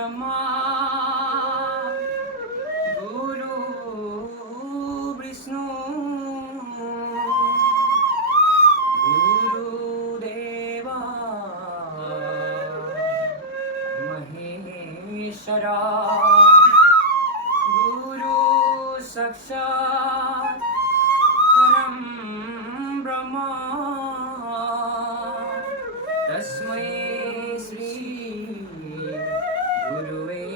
Brahma Guru Vishnu Guru Deva Maheshwara Guru Sakshat Param Brahma Tasmai Shri Guruve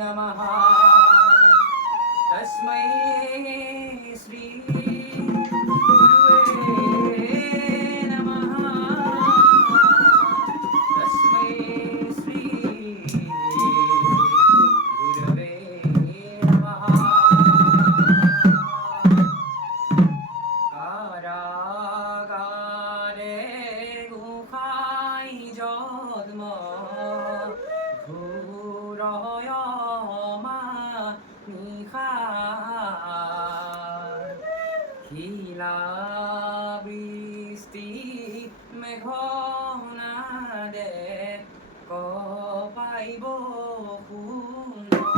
Namaha Tasmai Shri Guruve Namaha Tasmai Shri Gurave Namaha কারাগারে গুহাই জন্ম ঘুরয় মা নিহার খিলা বৃষ্টি মেঘনাদে কপাইব ফুল